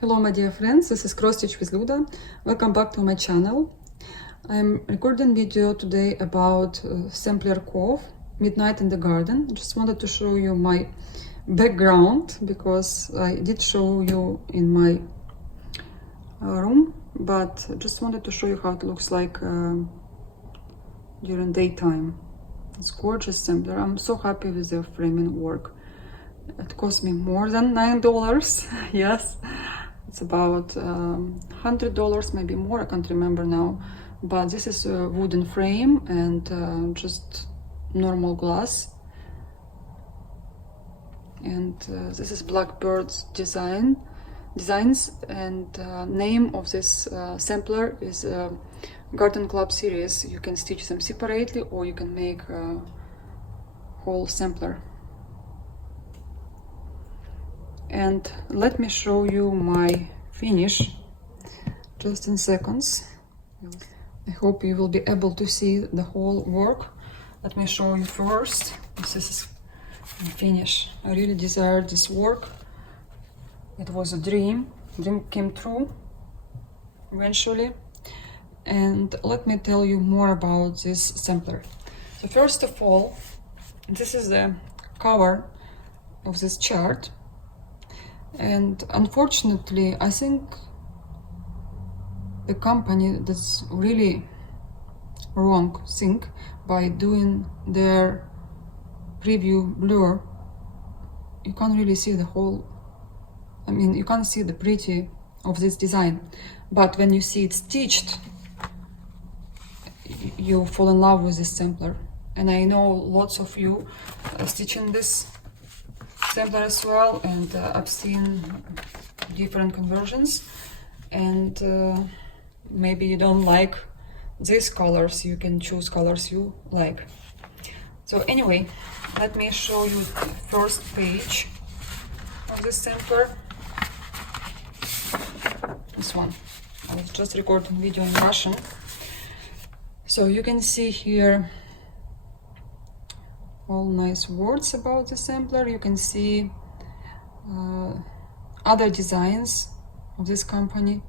Hello my dear friends, this is Cross Stitch with Luda. Welcome back to my channel. I'm recording video today about Sampler Cove, Midnight in the Garden. I just wanted to show you my background because I did show you in my room, but I just wanted to show you how it looks like during daytime. It's gorgeous sampler. I'm so happy with the framing work. It cost me more than $9. Yes. It's about $100, maybe more, I can't remember now. But this is a wooden frame and just normal glass. And this is Blackbird's designs, and name of this sampler is Garden Club series. You can stitch them separately or you can make a whole sampler. And let me show you my finish just in seconds. I hope you will be able to see the whole work. Let me show you first. This is the finish. I really desired this work. It was a dream came true eventually. And let me tell you more about this sampler. So first of all, this is the cover of this chart. And unfortunately, I think the company that's really wrong thing by doing their preview blur. You can't really see the whole, I mean, you can't see the pretty of this design, but when you see it stitched, you fall in love with this sampler. And I know lots of you are stitching this sampler as well, and I've seen different conversions, and maybe you don't like these colors, you can choose colors you like. So anyway, let me show you the first page of this sampler. This one, I was just recording video in Russian. So you can see here all nice words about the sampler. You can see other designs of this company.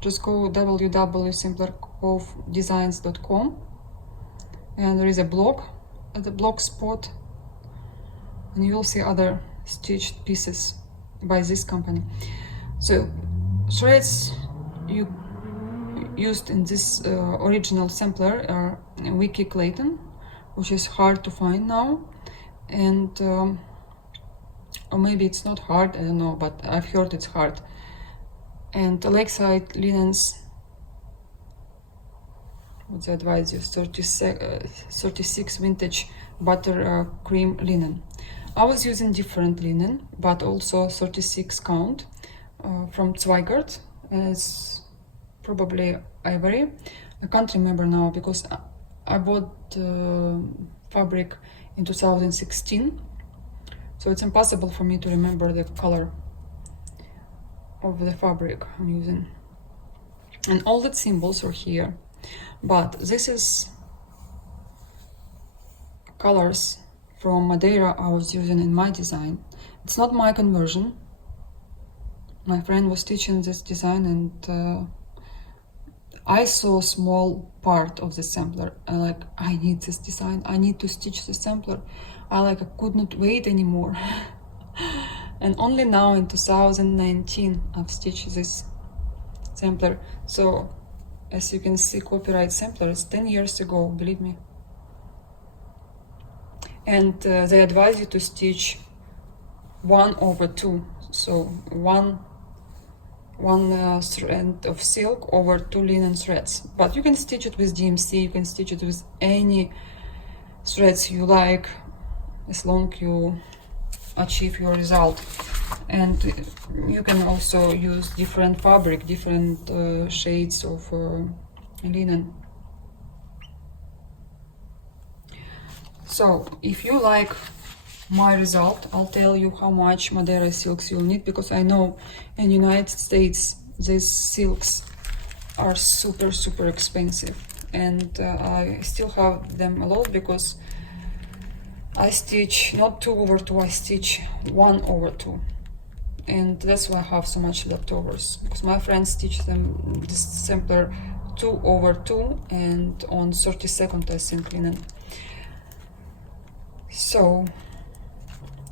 Just go www.samplercovedesigns.com, and there is a blog at the blog spot, and you will see other stitched pieces by this company. So threads you used in this original sampler are Wiki Clayton, which is hard to find now, and or maybe it's not hard, I don't know, but I've heard it's hard. And Lakeside Linens, what I advise you, 36 vintage butter cream linen. I was using different linen, but also 36 count from Zweigart, and it's probably ivory. I can't remember now because I bought fabric in 2016, so it's impossible for me to remember the color of the fabric I'm using. And all the symbols are here, but this is colors from Madeira I was using in my design. It's not my conversion. My friend was teaching this design, and I saw a small part of the sampler. I need this design. I need to stitch the sampler. I could not wait anymore. And only now in 2019 I've stitched this sampler. So as you can see, copyright sampler is 10 years ago, believe me. And they advise you to stitch 1/2. So one strand of silk over 2 linen threads. But you can stitch it with DMC, you can stitch it with any threads you like, as long as you achieve your result. And you can also use different fabric, different shades of linen. So if you like my result, I'll tell you how much Madeira silks you'll need, because I know in United States these silks are super expensive, and I still have them a lot because I stitch not 2/2, I stitch 1/2. and that's why I have so much leftovers, because my friends teach them this sampler 2/2 and on 32nd I think linen. So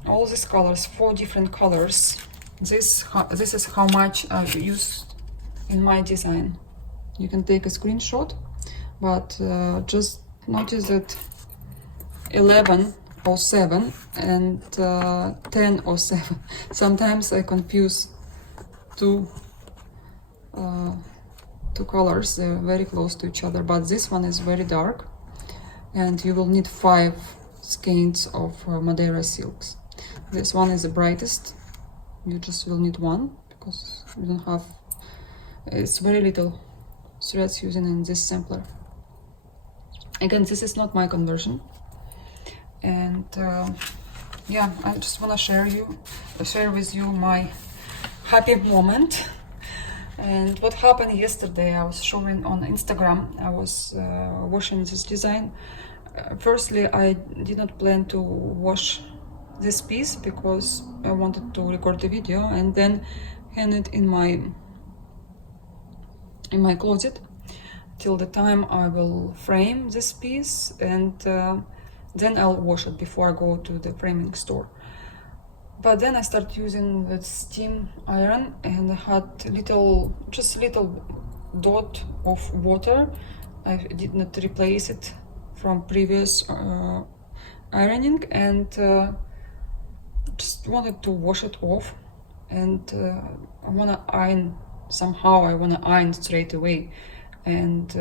all these colors, 4 different colors. This is how much I've used in my design. You can take a screenshot, but just notice that 11:07 and 10:07. Sometimes I confuse two colors. They're very close to each other, but this one is very dark, and you will need 5 skeins of Madeira silks. This one is the brightest. You just will need 1 because you don't have. It's very little threads using in this sampler. Again, this is not my conversion, and yeah, I just want to share with you my happy moment. And what happened yesterday, I was showing on Instagram. I was washing this design. Firstly, I did not plan to wash this piece because I wanted to record the video and then hang it in my closet till the time I will frame this piece, and then I'll wash it before I go to the framing store. But then I started using the steam iron, and I had just little dot of water. I did not replace it from previous ironing, and just wanted to wash it off. And I want to iron somehow. I want to iron straight away, and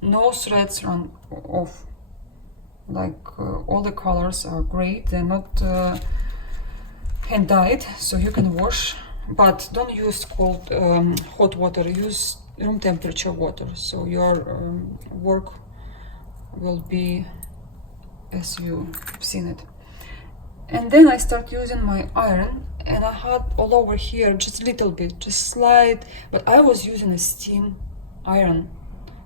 no threads run off. Like all the colors are great. They're not hand dyed, so you can wash, but don't use hot water. Use room temperature water, so your work will be as you've seen it. And then I start using my iron, and I had all over here just a little bit, just slight, but I was using a steam iron.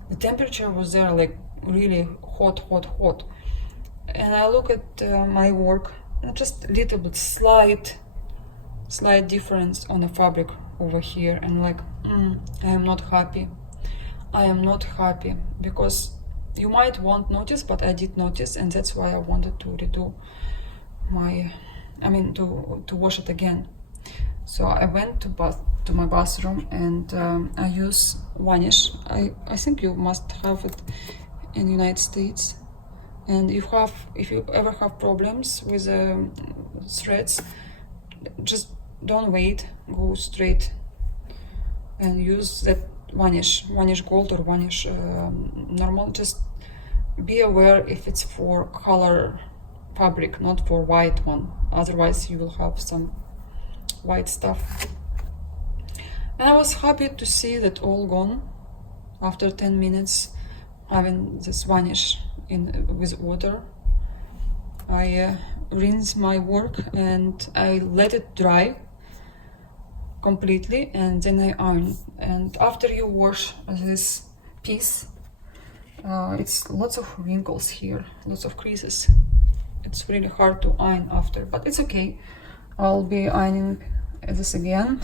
The temperature was there like really hot. And I look at my work, and just a little bit slight difference on the fabric over here, and like I am not happy. I am not happy, because you might won't notice, but I did notice, and that's why I wanted to redo to wash it again. So I went to my bathroom, and I use Vanish. I think you must have it in the United States. And if you ever have problems with threads, just don't wait, go straight and use that Vanish Gold or Vanish normal. Just be aware if it's for color fabric, not for white one. Otherwise you will have some white stuff. And I was happy to see that all gone after 10 minutes having this Vanish with water. I rinse my work and I let it dry completely, and then I iron. And after you wash this piece, it's lots of wrinkles here, lots of creases. It's really hard to iron after, but it's okay. I'll be ironing this again.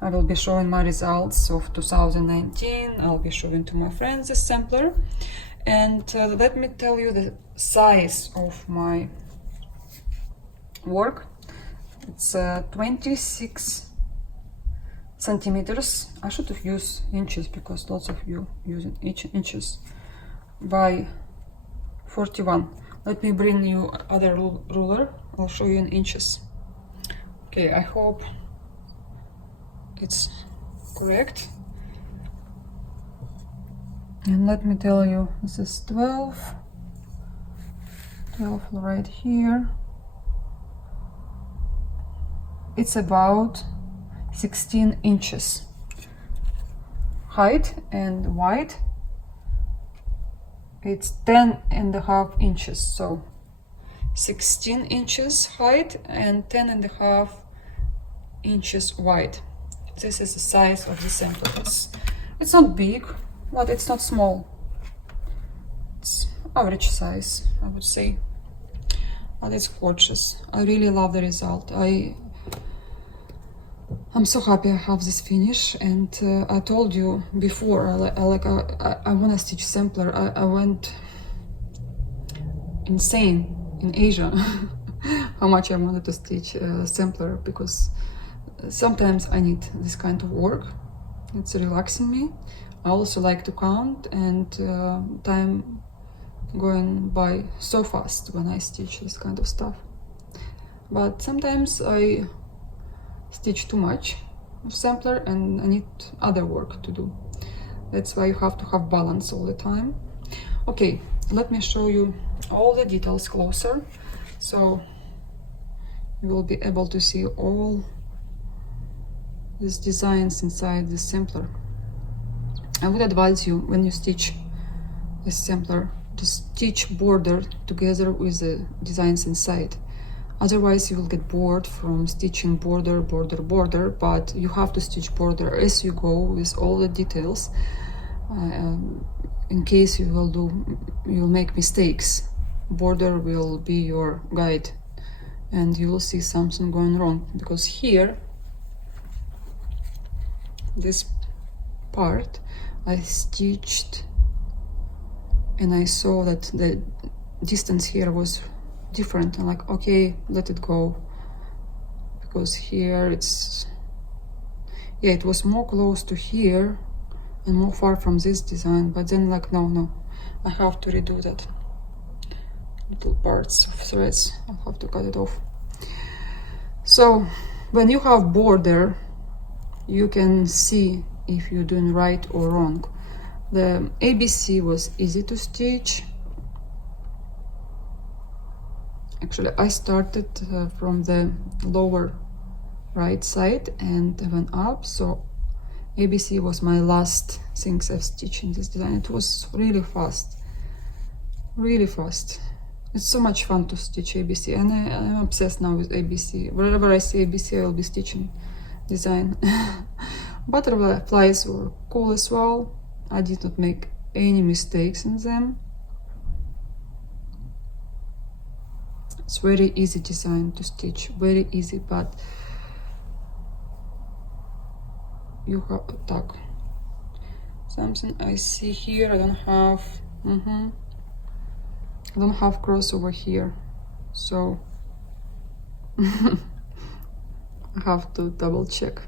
I will be showing my results of 2019. I'll be showing to my friends this sampler. And let me tell you the size of my work. It's 26 centimeters. I should have used inches because lots of you use inches, by 41. Let me bring you other ruler. I'll show you in inches. Okay, I hope it's correct. And let me tell you, this is 12 right here. It's about 16 inches height, and wide it's 10.5 inches. So 16 inches height and 10.5 inches wide. This is the size of the sample. It's not big, but it's not small. It's average size, I would say. But it's gorgeous. I really love the result. I'm so happy I have this finish, and I told you before, I want to stitch sampler. I went insane in Asia how much I wanted to stitch sampler, because sometimes I need this kind of work. It's relaxing me. I also like to count, and time going by so fast when I stitch this kind of stuff. But sometimes I stitch too much of sampler and I need other work to do. That's why you have to have balance all the time. Okay, let me show you all the details closer, so you will be able to see all these designs inside the sampler. I would advise you, when you stitch a sampler, to stitch border together with the designs inside. Otherwise you will get bored from stitching border, border, border, but you have to stitch border as you go with all the details, in case you'll make mistakes. Border will be your guide, and you will see something going wrong, because here, this part, I stitched and I saw that the distance here was different. I'm like, okay, let it go, because here it was more close to here and more far from this design, but then like, no, I have to redo that. Little parts of threads, I'll have to cut it off. So when you have border, you can see if you're doing right or wrong. The ABC was easy to stitch. Actually, I started from the lower right side and went up, so ABC was my last things I've stitched in this design. It was really fast, really fast. It's so much fun to stitch ABC, and I'm obsessed now with ABC. Wherever I see ABC, I will be stitching design. Butterflies were cool as well. I did not make any mistakes in them. It's very easy design to stitch, very easy, but you have to tuck. Something I see here, I don't have, I don't have crossover here, so I have to double check.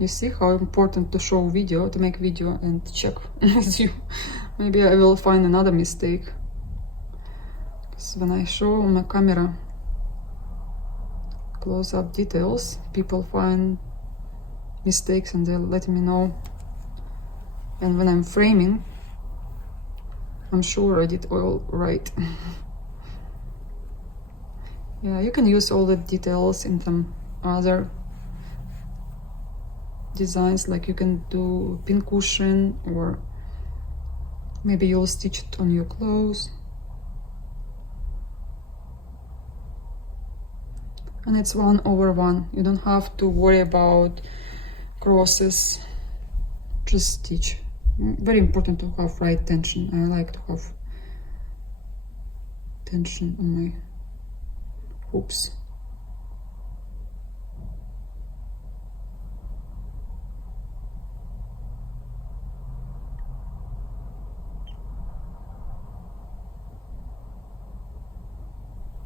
You see how important to show video, to make video and check with you. Maybe I will find another mistake. Because when I show on my camera close-up details, people find mistakes and they'll let me know. And when I'm framing, I'm sure I did all right. Yeah, you can use all the details in some other designs, like you can do pin cushion, or maybe you'll stitch it on your clothes. And it's 1/1. You don't have to worry about crosses, just stitch. Very important to have right tension. I like to have tension on my hoops.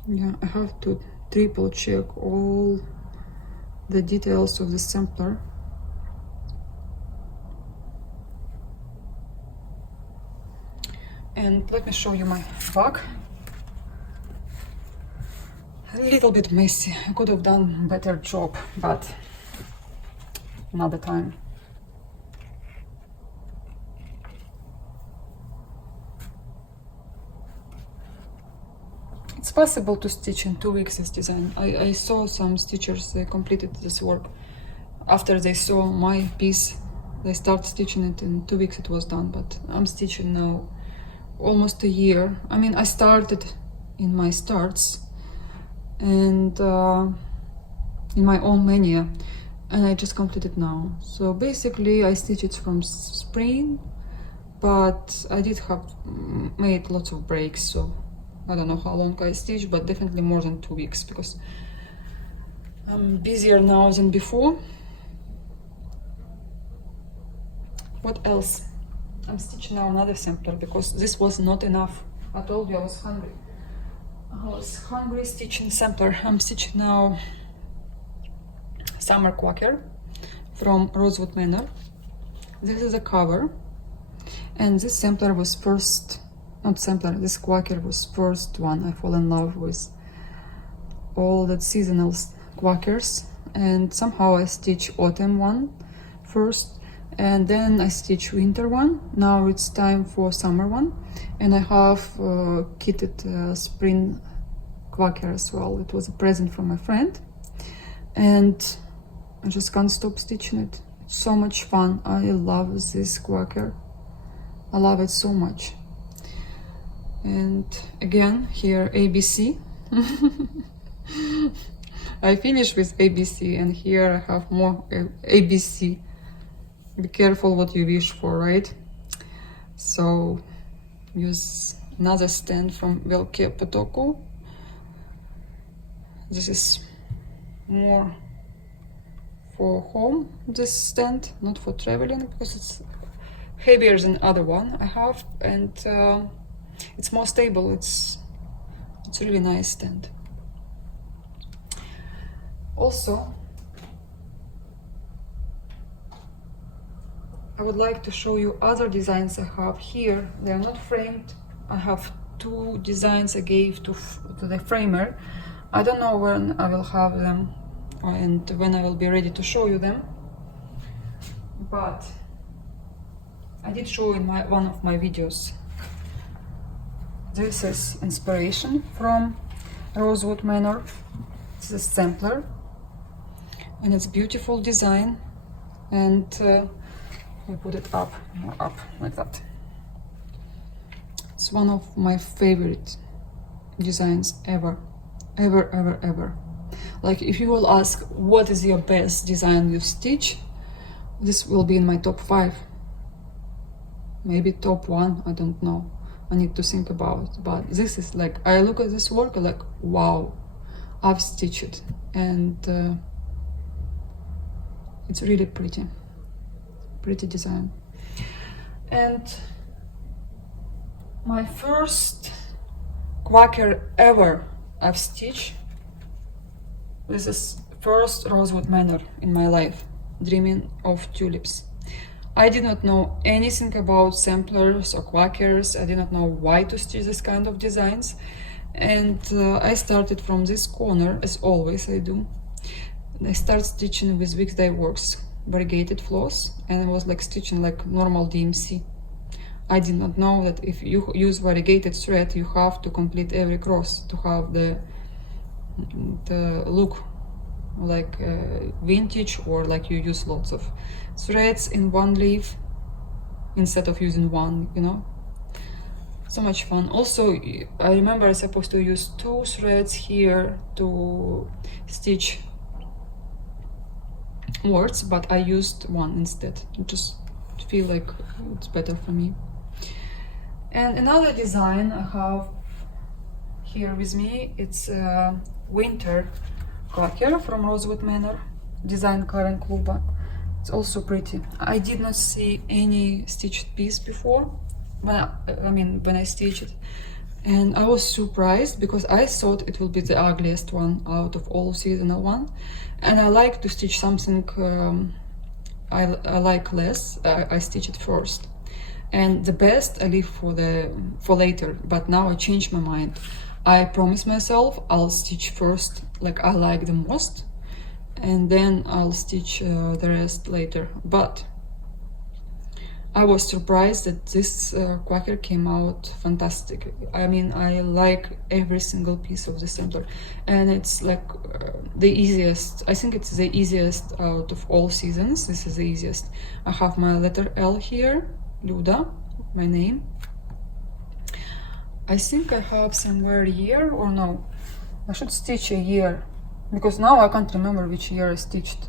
Yeah, I have to triple check all the details of the sampler. And let me show you my bag. A little bit messy. I could have done a better job, but another time. It's possible to stitch in 2 weeks this design. I saw some stitchers, they completed this work. After they saw my piece, they start stitching it in 2 weeks, it was done, but I'm stitching now almost a year. I mean, I started in my starts and in my own mania, and I just completed now. So basically I stitched it from spring, but I did have made lots of breaks, so I don't know how long I stitched, but definitely more than 2 weeks, because I'm busier now than before. What else? I'm stitching now another sampler because this was not enough. I told you I was hungry. I was hungry stitching sampler. I'm stitching now Summer Quaker from Rosewood Manor. This is a cover, and this sampler was first, not sampler, this Quaker was first one I fall in love with all that seasonal Quakers, and somehow I stitch autumn one first, and then I stitch winter one. Now it's time for summer one, and I have kitted spring Quaker as well. It was a present from my friend, and I just can't stop stitching it. It's so much fun. I love this Quaker. I love it so much. And again, here ABC. I finished with ABC, and here I have more ABC. Be careful what you wish for, right? So use another stand from Velke Potoku. This is more for home, this stand, not for traveling, because it's heavier than other one I have, and it's more stable. It's a really nice stand. Also, I would like to show you other designs I have here. They are not framed. I have two designs I gave to the framer. I don't know when I will have them and when I will be ready to show you them, but I did show in one of my videos. This is inspiration from Rosewood Manor. It's a sampler, and it's beautiful design, and I put it up like that. It's one of my favorite designs ever. Like, if you will ask what is your best design you stitch, this will be in my top 5, maybe top 1, I don't know. I need to think about it, but this is like, I look at this work like, wow, I've stitched it, and it's really pretty design. And my first Quaker ever I've stitched, this is first Rosewood Manor in my life, Dreaming of Tulips. I did not know anything about samplers or Quakers. I did not know why to stitch this kind of designs, and I started from this corner, as always I do. I start stitching with Weekday Works variegated floss, and I was like stitching like normal DMC. I did not know that if you use variegated thread, you have to complete every cross to have the look like vintage, or like you use lots of threads in one leaf instead of using one, you know. So much fun. Also, I remember I was supposed to use 2 threads here to stitch words, but I used 1 instead. I just feel like it's better for me. And another design I have here with me, it's Winter Quaker from Rosewood Manor, design Karen Kluba. It's also pretty. I did not see any stitched piece before, when I stitched it, and I was surprised because I thought it will be the ugliest one out of all seasonal one, and I like to stitch something I like less. I stitch it first, and the best I leave for later. But now I changed my mind. I promised myself I'll stitch first like I like the most, and then I'll stitch the rest later. But I was surprised that this Quaker came out fantastic. I mean, I like every single piece of the sampler, and it's like the easiest. I think it's the easiest out of all seasons. This is the easiest. I have my letter L here, Luda, my name. I think I have somewhere year, or no, I should stitch a year, because now I can't remember which year I stitched.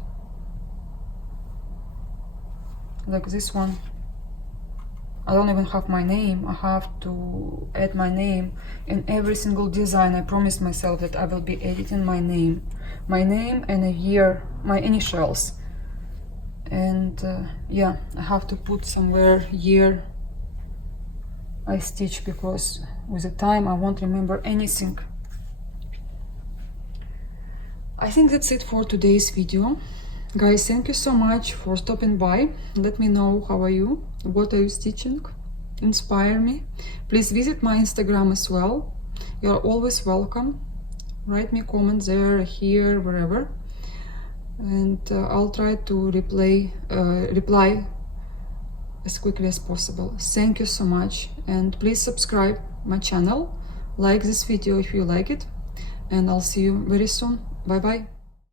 Like this one. I don't even have my name. I have to add my name in every single design. I promised myself that I will be editing my name and a year, my initials. And yeah, I have to put somewhere year I stitch, because with the time I won't remember anything. I think that's it for today's video. Guys, thank you so much for stopping by. Let me know how are you, what are you stitching, inspire me. Please visit my Instagram as well. You're always welcome. Write me comments there, here, wherever, and I'll try to reply as quickly as possible. Thank you so much, and please subscribe my channel, like this video if you like it, and I'll see you very soon. Bye bye.